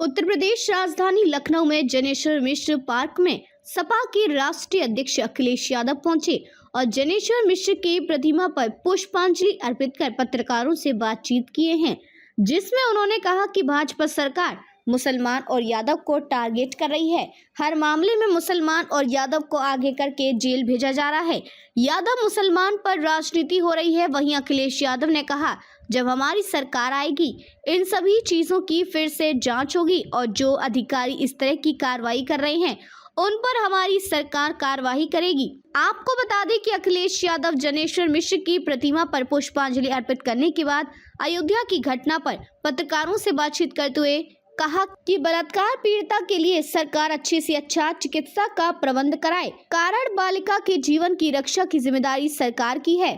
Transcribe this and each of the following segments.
उत्तर प्रदेश राजधानी लखनऊ में जनेश्वर मिश्र पार्क में सपा के राष्ट्रीय अध्यक्ष अखिलेश यादव पहुंचे और जनेश्वर मिश्र की प्रतिमा पर पुष्पांजलि अर्पित कर पत्रकारों से बातचीत किए हैं, जिसमें उन्होंने कहा कि भाजपा सरकार मुसलमान और यादव को टारगेट कर रही है। हर मामले में मुसलमान और यादव को आगे करके जेल भेजा जा रहा है। यादव मुसलमान पर राजनीति हो रही है। वहीं अखिलेश यादव ने कहा, जब हमारी सरकार आएगी इन सभी चीजों की फिर से जांच होगी और जो अधिकारी इस तरह की कार्रवाई कर रहे हैं उन पर हमारी सरकार कार्रवाई करेगी। आपको बता दें कि अखिलेश यादव जनेश्वर मिश्र की प्रतिमा पर पुष्पांजलि अर्पित करने के बाद अयोध्या की घटना पर पत्रकारों से बातचीत करते हुए कहा कि बलात्कार पीड़िता के लिए सरकार अच्छे से अच्छा चिकित्सा का प्रबंध कराए। कारण बालिका के जीवन की रक्षा की जिम्मेदारी सरकार की है।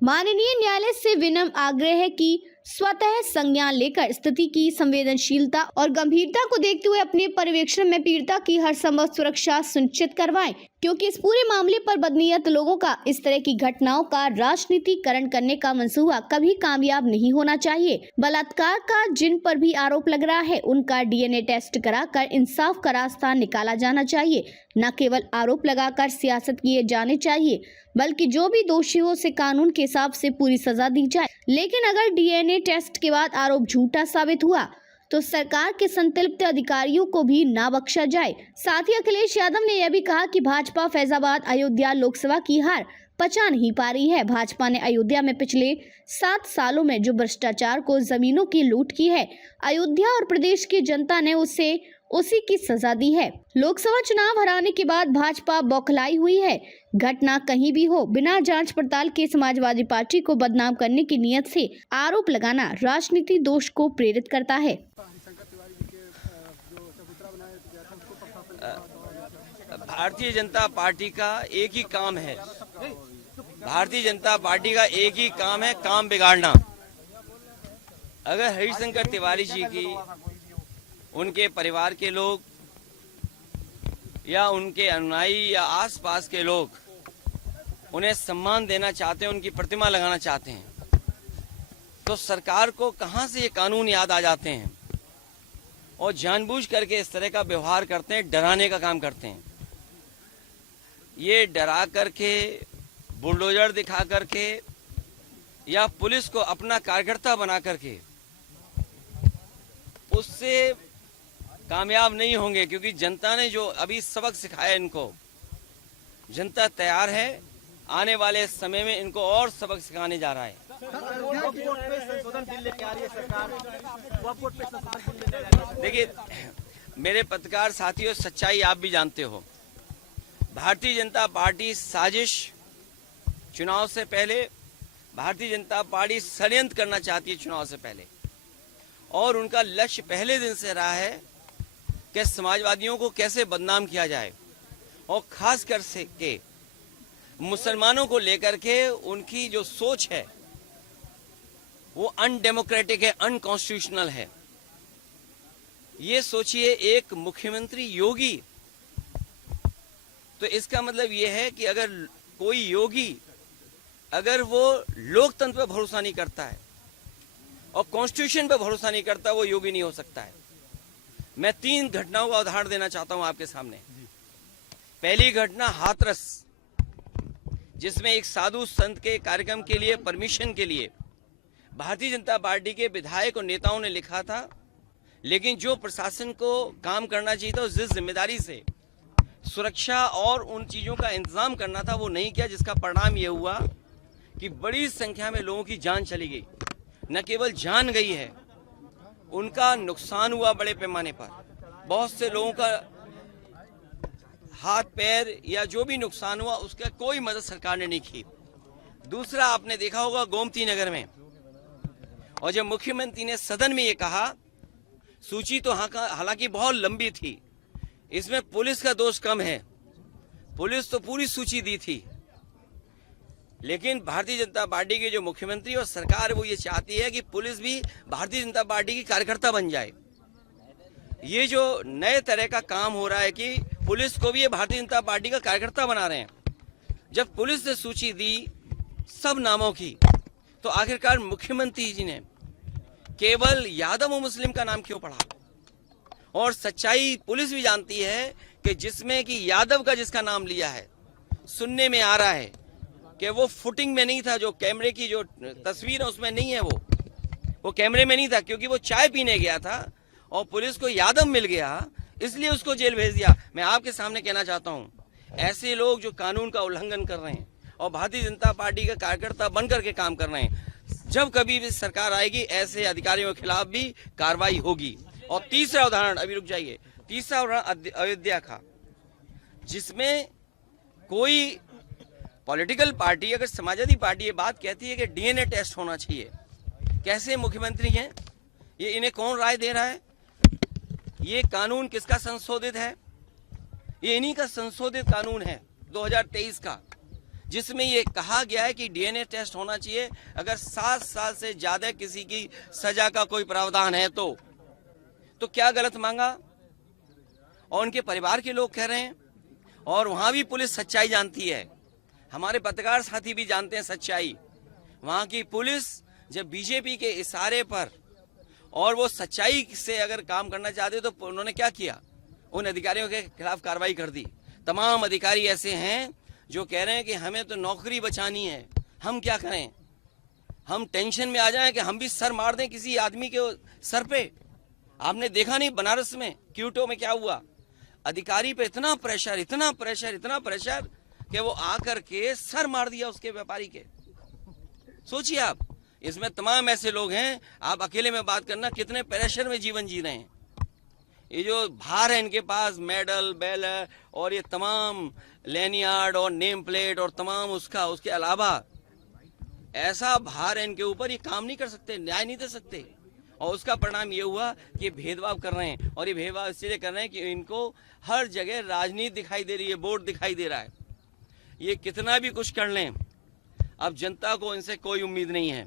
माननीय न्यायालय से विनम्र आग्रह है कि स्वतः संज्ञान लेकर स्थिति की संवेदनशीलता और गंभीरता को देखते हुए अपने पर्यवेक्षण में पीड़िता की हर संभव सुरक्षा सुनिश्चित करवाएं, क्योंकि इस पूरे मामले पर बदनीयत लोगों का इस तरह की घटनाओं का राजनीतिकरण करने का मंसूबा कभी कामयाब नहीं होना चाहिए। बलात्कार का जिन पर भी आरोप लग रहा है उनका डीएनए टेस्ट कराकर इंसाफ का रास्ता निकाला जाना चाहिए। न केवल आरोप लगाकर सियासत किए जाने चाहिए, बल्कि जो भी दोषी हो उसे कानून के हिसाब से पूरी सजा दी जाए। लेकिन अगर डीएनए टेस्ट के बाद आरोप झूठा साबित हुआ तो सरकार के संतृप्त अधिकारियों को भी ना बख्शा जाए। साथ ही अखिलेश यादव ने यह भी कहा कि भाजपा फैजाबाद अयोध्या लोकसभा की हार पचा नहीं पा रही है। भाजपा ने अयोध्या में पिछले 7 सालों में जो भ्रष्टाचार को जमीनों की लूट की है, अयोध्या और प्रदेश की जनता ने उसी की सजा दी है। लोकसभा चुनाव हराने के बाद भाजपा बौखलाई हुई है। घटना कहीं भी हो, बिना जांच पड़ताल के समाजवादी पार्टी को बदनाम करने की नीयत से आरोप लगाना राजनीति दोष को प्रेरित करता है। भारतीय जनता पार्टी का एक ही काम है, भारतीय जनता पार्टी का एक ही काम है, काम बिगाड़ना। अगर हरिशंकर तिवारी जी की, उनके परिवार के लोग या उनके अनुयायी या आसपास के लोग उन्हें सम्मान देना चाहते हैं, उनकी प्रतिमा लगाना चाहते हैं, तो सरकार को कहां से ये कानून याद आ जाते हैं और जानबूझ करके इस तरह का व्यवहार करते हैं, डराने का काम करते हैं। ये डरा करके, बुलडोजर दिखा करके या पुलिस को अपना कार्यकर्ता बना करके उससे कामयाब नहीं होंगे, क्योंकि जनता ने जो अभी सबक सिखाया इनको, जनता तैयार है। आने वाले समय में इनको और सबक सिखाने जा रहा है। देखिए मेरे पत्रकार साथियों, सच्चाई आप भी जानते हो। भारतीय जनता पार्टी साजिश, चुनाव से पहले भारतीय जनता पार्टी षड्यंत्र करना चाहती है चुनाव से पहले, और उनका लक्ष्य पहले दिन से रहा है कि समाजवादियों को कैसे बदनाम किया जाए, और खास कर से के मुसलमानों को लेकर के उनकी जो सोच है वो अनडेमोक्रेटिक है, अनकॉन्स्टिट्यूशनल है। ये सोचिए, एक मुख्यमंत्री योगी, तो इसका मतलब ये है कि अगर कोई योगी अगर वो लोकतंत्र पर भरोसा नहीं करता है और कॉन्स्टिट्यूशन पर भरोसा नहीं करता, वो योगी नहीं हो सकता है। मैं 3 घटनाओं का उदाहरण देना चाहता हूं आपके सामने। पहली घटना हाथरस, जिसमें एक साधु संत के कार्यक्रम के लिए, परमिशन के लिए भारतीय जनता पार्टी के विधायक और नेताओं ने लिखा था, लेकिन जो प्रशासन को काम करना चाहिए था, जिस जिम्मेदारी से सुरक्षा और उन चीजों का इंतजाम करना था, वो नहीं किया, जिसका परिणाम ये हुआ कि बड़ी संख्या में लोगों की जान चली गई। न केवल जान गई है, उनका नुकसान हुआ बड़े पैमाने पर। बहुत से लोगों का हाथ पैर या जो भी नुकसान हुआ, उसका कोई मदद सरकार ने नहीं की। दूसरा, आपने देखा होगा गोमती नगर में, और जब मुख्यमंत्री ने सदन में ये कहा, सूची तो हालांकि बहुत लंबी थी, इसमें पुलिस का दोष कम है, पुलिस तो पूरी सूची दी थी, लेकिन भारतीय जनता पार्टी के जो मुख्यमंत्री और सरकार है वो ये चाहती है कि पुलिस भी भारतीय जनता पार्टी की कार्यकर्ता बन जाए। ये जो नए तरह का काम हो रहा है कि पुलिस को भी ये भारतीय जनता पार्टी का कार्यकर्ता बना रहे हैं। जब पुलिस ने सूची दी सब नामों की, तो आखिरकार मुख्यमंत्री जी ने केवल यादव और मुस्लिम का नाम क्यों पढ़ा? और सच्चाई पुलिस भी जानती है कि जिसमें कि यादव का जिसका नाम लिया है, सुनने में आ रहा है कि वो फुटिंग में नहीं था, जो कैमरे की जो तस्वीर है उसमें नहीं है, वो कैमरे में नहीं था, क्योंकि वो चाय पीने गया था और पुलिस को यादव मिल गया, इसलिए उसको जेल भेज दिया। मैं आपके सामने कहना चाहता हूं, ऐसे लोग जो कानून का उल्लंघन कर रहे हैं और भारतीय जनता पार्टी का कार्यकर्ता बन करके काम कर रहे हैं, जब कभी भी सरकार आएगी ऐसे अधिकारियों के खिलाफ भी कार्रवाई होगी। और तीसरा उदाहरण, अभी रुक जाइए, तीसरा उदाहरण अयोध्या का, जिसमें कोई पॉलिटिकल पार्टी, अगर समाजवादी पार्टी ये बात कहती है कि डीएनए टेस्ट होना चाहिए, कैसे मुख्यमंत्री हैं ये, इन्हें कौन राय दे रहा है? ये कानून किसका संशोधित है? ये इन्हीं का संशोधित कानून है 2023 का, जिसमें ये कहा गया है कि डीएनए टेस्ट होना चाहिए अगर 7 साल से ज्यादा किसी की सजा का कोई प्रावधान है तो क्या गलत मांगा? और उनके परिवार के लोग कह रहे हैं, और वहां भी पुलिस सच्चाई जानती है, हमारे पत्रकार साथी भी जानते हैं सच्चाई। वहां की पुलिस जब बीजेपी के इशारे पर और वो सच्चाई से अगर काम करना चाहते तो उन्होंने क्या किया? उन अधिकारियों के खिलाफ कार्रवाई कर दी। तमाम अधिकारी ऐसे हैं जो कह रहे हैं कि हमें तो नौकरी बचानी है, हम क्या करें? हम टेंशन में आ जाएं कि हम भी सर मार दें किसी आदमी के सर पे। आपने देखा नहीं बनारस में, क्यूटो में क्या हुआ? अधिकारी पे इतना प्रेशर, इतना प्रेशर, इतना प्रेशर कि वो आकर के सर मार दिया उसके व्यापारी के। सोचिए आप, इसमें तमाम ऐसे लोग हैं, आप अकेले में बात करना कितने प्रेशर में जीवन जी रहे हैं। ये जो भार है इनके पास, मेडल, बैनर और ये तमाम लैनियार्ड और नेम प्लेट और तमाम उसके अलावा ऐसा भार है इनके ऊपर, ये काम नहीं कर सकते, न्याय नहीं दे सकते। और उसका परिणाम ये हुआ कि भेदभाव कर रहे हैं, और ये भेदभाव इसलिए कर रहे हैं कि इनको हर जगह राजनीति दिखाई दे रही है, वोट दिखाई दे रहा है। ये कितना भी कुछ कर लें, अब जनता को इनसे कोई उम्मीद नहीं है।